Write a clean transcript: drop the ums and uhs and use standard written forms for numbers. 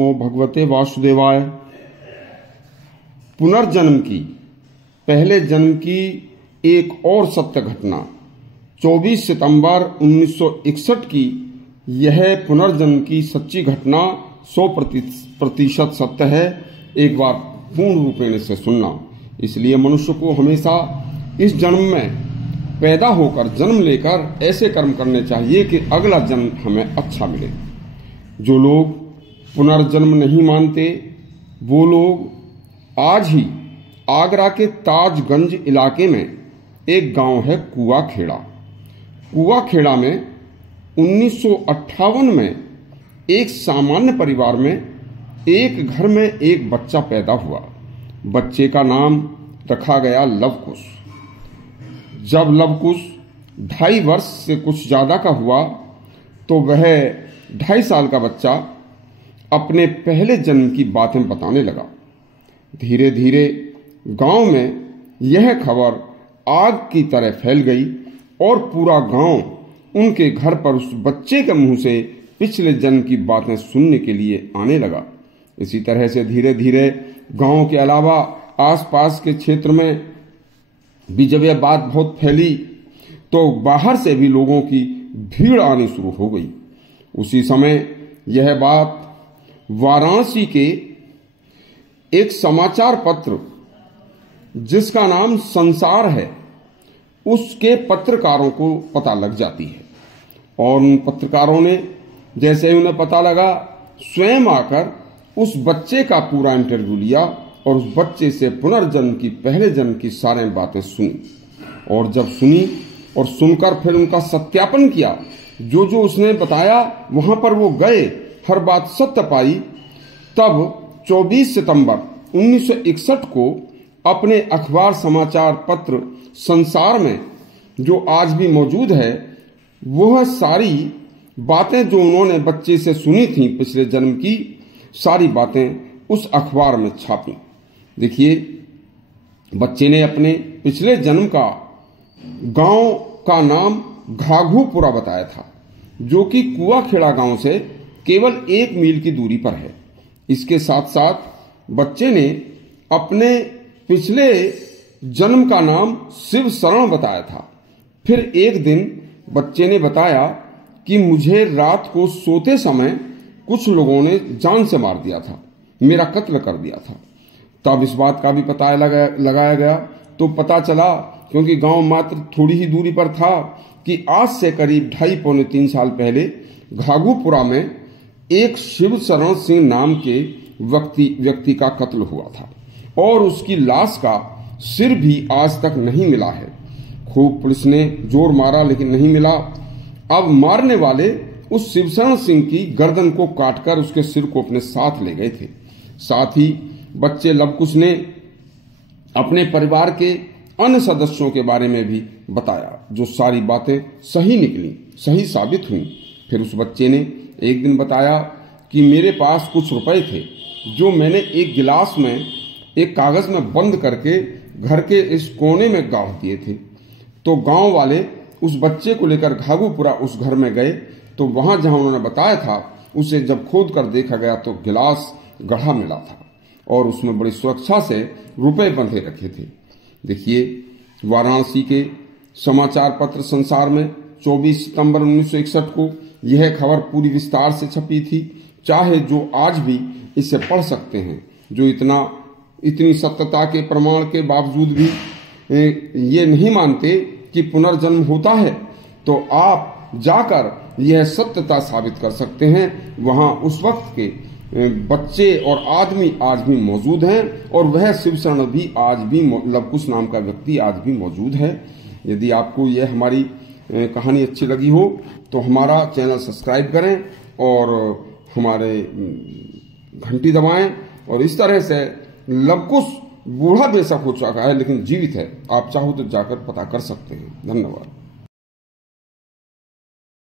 नमो भगवते वासुदेवाय। पुनर्जन्म की, पहले जन्म की एक और सत्य घटना 24 सितंबर 1961 की। यह पुनर्जन्म की सच्ची घटना 100% सत्य है। एक बार पूर्ण रूपेण से सुनना। इसलिए मनुष्य को हमेशा इस जन्म में पैदा होकर, जन्म लेकर ऐसे कर्म करने चाहिए कि अगला जन्म हमें अच्छा मिले। जो लोग पुनर्जन्म नहीं मानते वो लोग आज ही आगरा के ताजगंज इलाके में एक गांव है कुआखेड़ा। कुआखेड़ा में 1958 में एक सामान्य परिवार में एक घर में एक बच्चा पैदा हुआ। बच्चे का नाम रखा गया लवकुश। जब लवकुश 2.5 वर्ष से कुछ ज्यादा का हुआ तो वह 2.5 साल का बच्चा अपने पहले जन्म की बातें बताने लगा। धीरे धीरे गांव में यह खबर आग की तरह फैल गई और पूरा गांव उनके घर पर उस बच्चे के मुंह से पिछले जन्म की बातें सुनने के लिए आने लगा। इसी तरह से धीरे धीरे गांव के अलावा आसपास के क्षेत्र में भी जब यह बात बहुत फैली तो बाहर से भी लोगों की भीड़ आनी शुरू हो गई। उसी समय यह बात वाराणसी के एक समाचार पत्र जिसका नाम संसार है, उसके पत्रकारों को पता लग जाती है। और उन पत्रकारों ने जैसे ही उन्हें पता लगा, स्वयं आकर उस बच्चे का पूरा इंटरव्यू लिया और उस बच्चे से पुनर्जन्म की, पहले जन्म की सारी बातें सुनी। और जब सुनी और सुनकर फिर उनका सत्यापन किया, जो जो उसने बताया वहां पर वो गए, हर बात सत्य पाई। तब 24 सितंबर 1961 को अपने अखबार समाचार पत्र संसार में, जो आज भी मौजूद है, वह सारी बातें जो उन्होंने बच्चे से सुनी थी पिछले जन्म की, सारी बातें उस अखबार में छापी। देखिए, बच्चे ने अपने पिछले जन्म का गांव का नाम घाघूपुरा बताया था, जो कि कुआखेड़ा गांव से केवल 1 मील की दूरी पर है। इसके साथ साथ बच्चे ने अपने पिछले जन्म का नाम शिव शरण बताया था। फिर एक दिन बच्चे ने बताया कि मुझे रात को सोते समय कुछ लोगों ने जान से मार दिया था, मेरा कत्ल कर दिया था। तब इस बात का भी पता लगाया गया तो पता चला, क्योंकि गांव मात्र थोड़ी ही दूरी पर था, कि आज से करीब 2.5-3 साल पहले घाघूपुरा में एक शिव शरण सिंह नाम के व्यक्ति का कत्ल हुआ था और उसकी लाश का सिर भी आज तक नहीं मिला है। खूब पुलिस ने जोर मारा लेकिन नहीं मिला। अब मारने वाले उस शिवशरण सिंह की गर्दन को काटकर उसके सिर को अपने साथ ले गए थे। साथ ही बच्चे लवकुश ने अपने परिवार के अन्य सदस्यों के बारे में भी बताया, जो सारी बातें सही निकली, सही साबित हुई। फिर उस बच्चे ने एक दिन बताया कि मेरे पास कुछ रुपए थे जो मैंने एक गिलास में एक कागज में बंद करके घर के इस कोने में गाड़ दिए थे। तो गांव वाले उस बच्चे को लेकर घाघूपुरा उस घर में गए तो वहां जहां उन्होंने बताया था, उसे जब खोद कर देखा गया तो गिलास गढ़ा मिला था और उसमें बड़ी सुरक्षा से रुपए बंधे रखे थे। देखिए, वाराणसी के समाचार पत्र संसार में 24 सितंबर 1961 को यह खबर पूरी विस्तार से छपी थी। चाहे जो आज भी इसे पढ़ सकते हैं, जो इतनी सत्यता के प्रमाण के बावजूद भी ये नहीं मानते कि पुनर्जन्म होता है, तो आप जाकर यह सत्यता साबित कर सकते हैं। वहां उस वक्त के बच्चे और आदमी आज भी मौजूद हैं और वह शिवशरण भी आज भी, लवकुश नाम का व्यक्ति आज भी मौजूद है। यदि आपको यह हमारी कहानी अच्छी लगी हो तो हमारा चैनल सब्सक्राइब करें और हमारे घंटी दबाएं। और इस तरह से लवकुश बूढ़ा बेशक हो चुका है लेकिन जीवित है, आप चाहो तो जाकर पता कर सकते हैं। धन्यवाद।